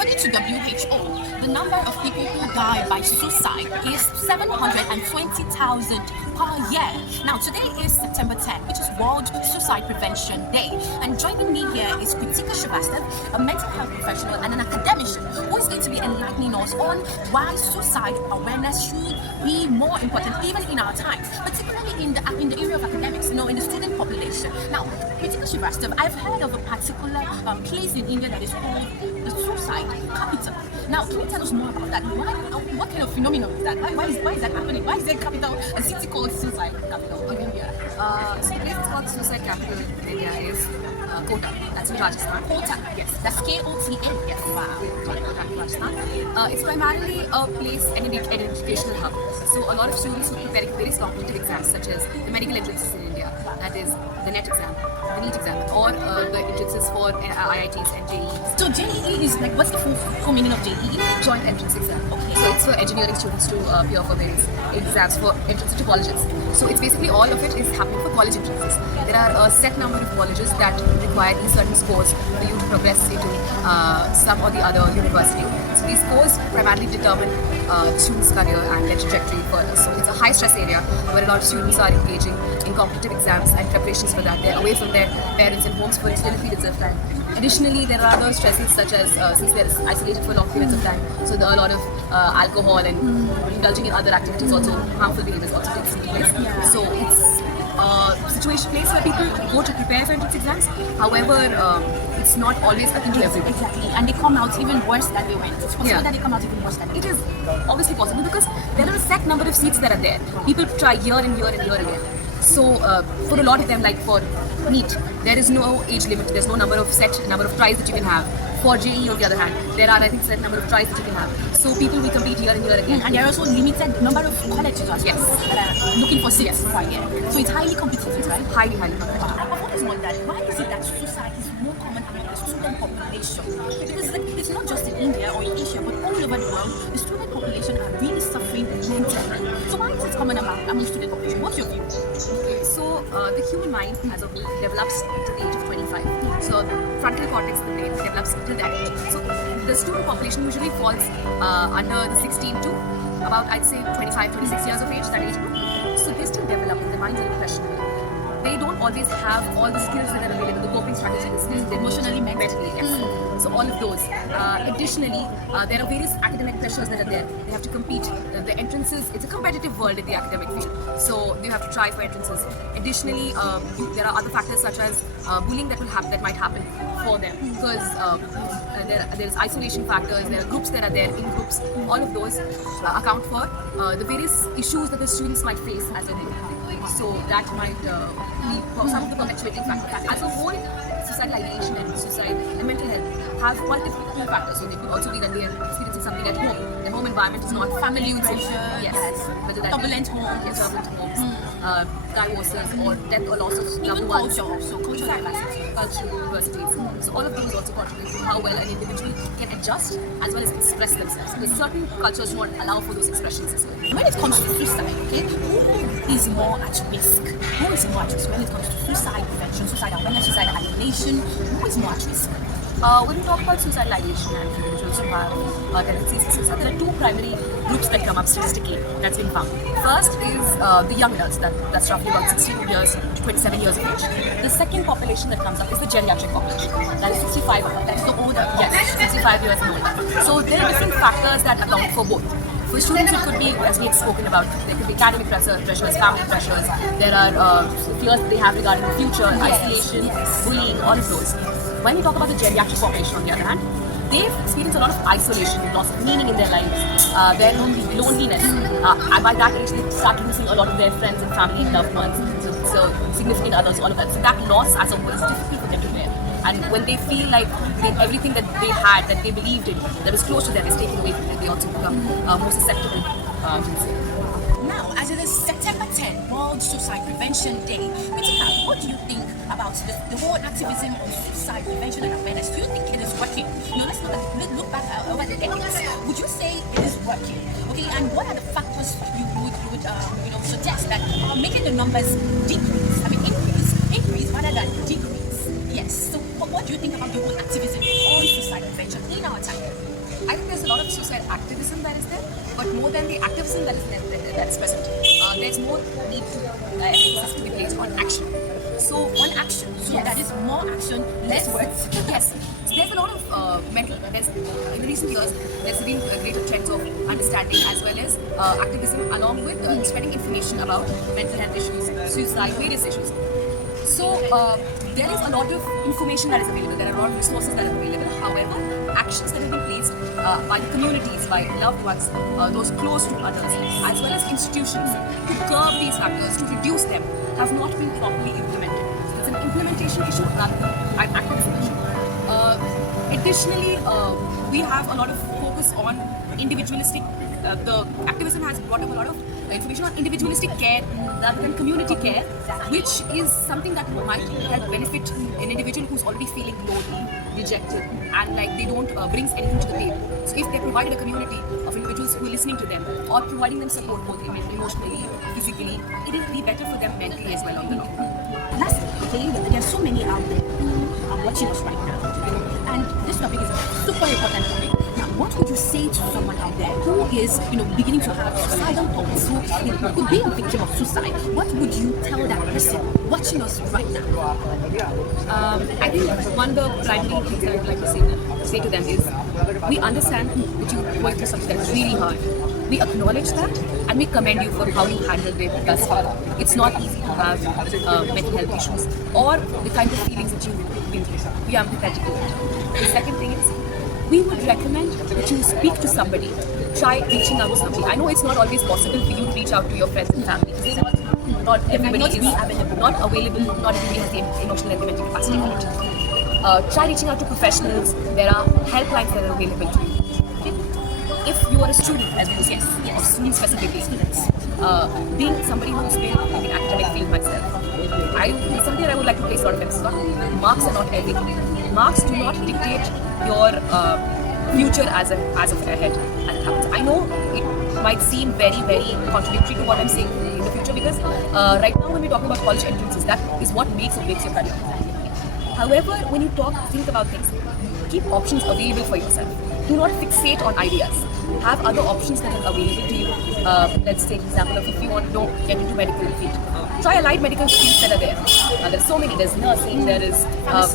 According to WHO, the number of people who die by suicide is 720,000 per year. Now, today is September 10, which is World Suicide Prevention Day. And joining me here is Kritika Srivastav, a mental health professional and an academician, who is going to be enlightening us on why suicide awareness should be more important even in our time, particularly in the area of academics, in the student population. Now, Kritika Srivastav, I've heard of a particular place in India that is called the suicide capital. Now, can you tell us more about that? What kind of phenomenon is that? Why is that happening? Why is there a city called suicide capital of India? So the place it's called suicide capital in India is Kota. That's in Rajasthan. Kota, yes. That's K-O-T-A. Yes. Rajasthan. It's primarily a place and an educational hub. So a lot of students who are preparing various competitive exams, such as the medical entrances in India, that is the NET exam, the NEET exam, or the entrances for IITs and JEEs. So JEE is like, what's the full meaning of JEE? Joint entrance exam. Okay. So it's for engineering students to appear for various exams for entrance to colleges. So it's basically all of it is happening for college entrances. There are a set number of colleges that require these certain scores for you to progress into some or the other university. So these scores primarily determine students' career and their trajectory further. So it's a high stress area where a lot of students are engaging in competitive exams and preparations for that. They're away from their parents and homes for extended periods of time. Additionally, there are other stresses such as since they're isolated for long periods of time, so there are a lot of alcohol and indulging in other activities also, harmful behaviors also takes place. So it's a situation place where people go to prepare for entrance exams. However, it's not always akin to everyone. Exactly, and they come out even worse than they went. It's possible that they come out even worse than it is obviously possible because there are a set number of seats that are there. People try year and year and year again. So for a lot of them, like for NEET, there is no age limit. There's no number of tries that you can have. For JEE, on the other hand, there are set number of tries that you can have. So people will compete year and year again. And there are also limited number of colleges as well. Yes. That are looking for seats. Right, yeah. So it's highly competitive, right? Highly competitive. I've always wondered, why is it that suicide is more common among the student population? Because it's not just in India or in Asia, but all over the world, the student population are really suffering mentally. So why is it common among student population? What's your view? Okay, so the human mind as a whole develops to the age of 25. So the frontal cortex of the brain develops till that age. So the student population usually falls under the 16 to about, I'd say, 25, 26 years of age, that age group. So they're still developing, their minds are impressionable. They don't always have all the skills that are available, the coping strategies, the emotionally, mentally, yes. So all of those. Additionally, there are various academic pressures that are there. They have to compete. The entrances, it's a competitive world in the academic field. So they have to try for entrances. Additionally, there are other factors such as bullying that might happen for them because there's isolation factors, there are groups that are there in groups. All of those account for the various issues that the students might face as a whole. So that might be some of the perpetuating factors. As a whole, suicidal ideation and suicide and mental health have multiple factors. So they could also be that they are experiencing something at home. The home environment is not family pressure. Yes. Whether that Turbulent homes. Yes, turbulent homes. Divorces or death or loss of loved ones. Culture also. Cultural universities. So all of these also contribute to how well an individual can adjust as well as express themselves. Because certain cultures don't allow for those expressions as well. When it comes to suicide, okay, who is more at risk? Who is more at risk when it comes to suicide prevention, suicide awareness, suicide ideation? Who is more at risk? When we talk about suicidal ideation and individuals who have tendencies to suicide, there are two primary groups that come up statistically that's been found. First is the young adults, that's roughly about 16 years to 27 years of age. The second population that comes up is the geriatric population, that is 65, that is the older, yes, 65 years and older. So there are different factors that account for both. For students, it could be, as we have spoken about, there could be academic pressures, family pressures, there are fears that they have regarding the future, isolation, bullying, all of those. When we talk about the geriatric population, on the other hand, they've experienced a lot of isolation, loss of meaning in their lives, their loneliness. And by that age, they start losing a lot of their friends and family and loved ones, so significant others, all of that. So that loss as a whole is difficult for them to bear. And when they feel like everything that they had, that they believed in, that was close to them, is taken away from them, they also become more susceptible to suicide. Now, as it is September 10, World Suicide Prevention Day, Kritika, what do you think about the whole activism on suicide prevention and awareness? Do you think it is working? Let's look back over the decades. Would you say it is working? Okay, and what are the factors you would suggest that are making the numbers decrease? I mean, increase rather than decrease. Yes. So, what do you think about the whole activism on suicide prevention in our time? lot of suicide activism that is there, but more than the activism that is present, there's more need to emphasis to be placed on action. So on action, so Yes. that is more action, less words. Yes. So there's a lot of in the recent years, there's been greater trends of understanding as well as activism along with spreading information about mental health issues, suicide, various issues. So there is a lot of information that is available. There are a lot of resources that are available. However, actions that have been placed by the communities, by loved ones, those close to others, as well as institutions, to curb these factors, to reduce them, have not been properly implemented. So it's an implementation issue rather than an activism issue. Additionally, we have a lot of focus on individualistic. The activism has brought up a lot of information on individualistic care rather than community care, which is something that might help benefit an individual who's already feeling lonely, dejected, and like they don't bring anything to the table. So if they provided a community of individuals who are listening to them or providing them support both emotionally, physically, it will be better for them mentally as well on the long run. Lastly, okay, there are so many out there who are watching us right now, and this topic is super important for me. Now, what would you say to someone out there who is, beginning to have suicidal thoughts, who could be a victim of suicide? What would you tell that person watching us right now? I think one of the primary things that I would like to say to them is, we understand that you're going through something that's really hard. We acknowledge that and we commend you for how you handled it thus far. It's not easy to have mental health issues or the kind of feelings that you've been through. We are empathetic to it. The second thing is, we would recommend that you speak to somebody. Try reaching out to somebody. I know it's not always possible for you to reach out to your friends and family. Not everybody is not available. Not everybody has the emotional and the mental capacity for it. Try reaching out to professionals. There are helplines that are available to you. Okay? If you are a student, as we say, yes, students specifically, being somebody who's been in the academic field myself, it's something that I would like to place a lot of emphasis on. Marks are not everything. Marks do not dictate your future as of ahead as it happens. I know it might seem very, very contradictory to what I'm saying in the future because right now when we're talking about college entrances, that is what makes or breaks your career. However, when you think about things, keep options available for yourself. Do not fixate on ideas. Have other options that are available to you. Let's take example of if you want to get into medical field. Try allied medical fields that are there. There's so many. There's nursing, there is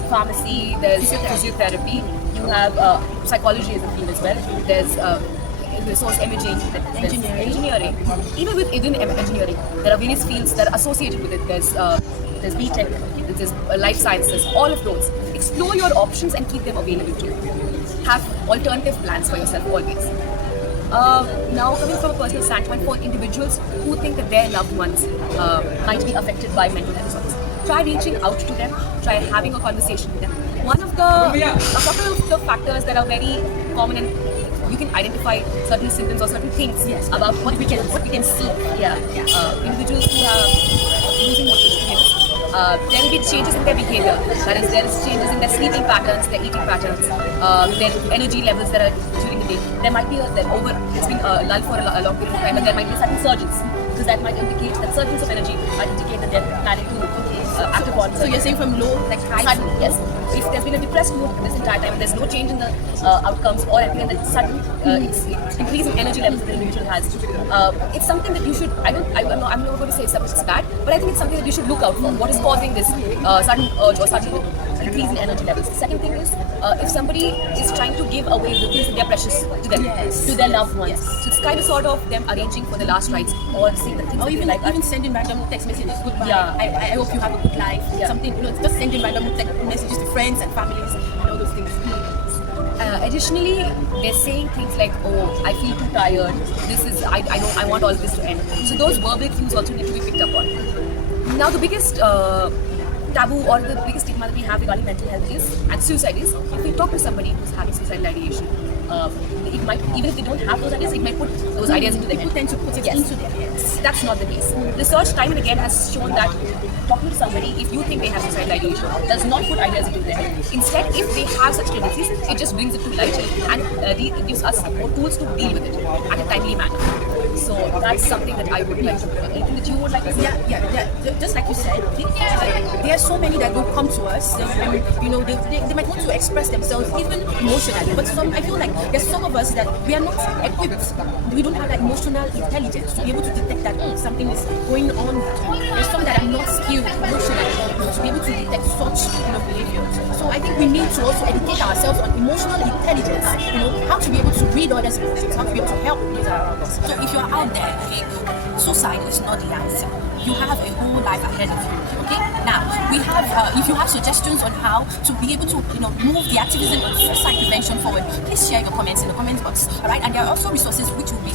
pharmacy, there's physiotherapy. You have psychology as a field as well. There's resource imaging, engineering. Even within engineering, there are various fields that are associated with it. There's B.Tech, there's life sciences, all of those. Explore your options and keep them available to you. Have alternative plans for yourself always. Now, coming from a personal standpoint, for individuals who think that their loved ones might be affected by mental health disorders, try reaching out to them, try having a conversation with them. A couple of the factors that are very common and you can identify certain symptoms or certain things about what we can see. Individuals who are losing motivation. There will be changes in their behavior. That is, there is changes in their sleeping patterns, their eating patterns, their energy levels that are during the day. There might be it's been a lull for a long period of time, but there might be sudden surges. Because that might indicate that surges of energy might indicate that they're planning to act upon. So you're saying from low, like high? Sudden, yes. If there's been a depressed mood this entire time and there's no change in the outcomes or anything, and then sudden it's increase in energy levels that the individual has, it's something that you should. I'm not going to say it's bad, but I think it's something that you should look out for. What is causing this sudden urge or sudden increase in energy levels? The second thing is if somebody is trying to give away the things that they're precious to them, to their loved ones. So it's kind of sort of them arranging for the last rites or saying the things Or even like even sending random text messages, goodbye. Yeah. I hope you have a good life. Something, just sending random text messages to friends and families and all those things. Additionally, they're saying things like, "Oh, I feel too tired. I want all this to end." So those verbal cues also need to be picked up on. Now, the biggest taboo or the biggest stigma that we have regarding mental health and suicide is, if we talk to somebody who's having suicidal ideation, it might, even if they don't have those ideas, it might put those ideas into their head. Tend to put it into their heads. That's not the case. Research time and again has shown that talking to somebody, if you think they have suicidal ideation, does not put ideas into their head. Instead, if they have such tendencies, it just brings it to light and it gives us more tools to deal with it at a timely manner. So that's something that I would like to prefer. Anything that you would like to say? Yeah. Just like you said, there are so many that will come to us, and they might want to express themselves even emotionally. But I feel like there's some of us that we are not equipped. We don't have that emotional intelligence to be able to detect that something is going on. There's some that are not skilled emotionally to be able to detect such behavior. So I think we need to also educate ourselves on emotional intelligence. How to be able to read others' emotions, how to be able to help those around us. So if you're out there, okay, suicide is not the answer. You have a whole life ahead of you. Okay. Now we have. If you have suggestions on how to be able to, move the activism of suicide prevention forward, please share your comments in the comment box. All right. And there are also resources which will be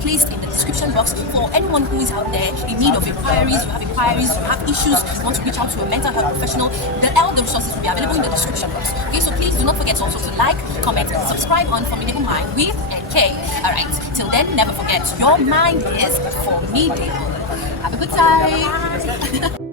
placed in the description box for anyone who is out there in need of inquiries. You have inquiries, you have issues, you want to reach out to a mental health professional. All the resources will be available in the description box. Okay. So please do not forget also to like, comment, and subscribe on Formidable Mind with NK. All right. Till then, never forget, your mind is formidable. Have a good time.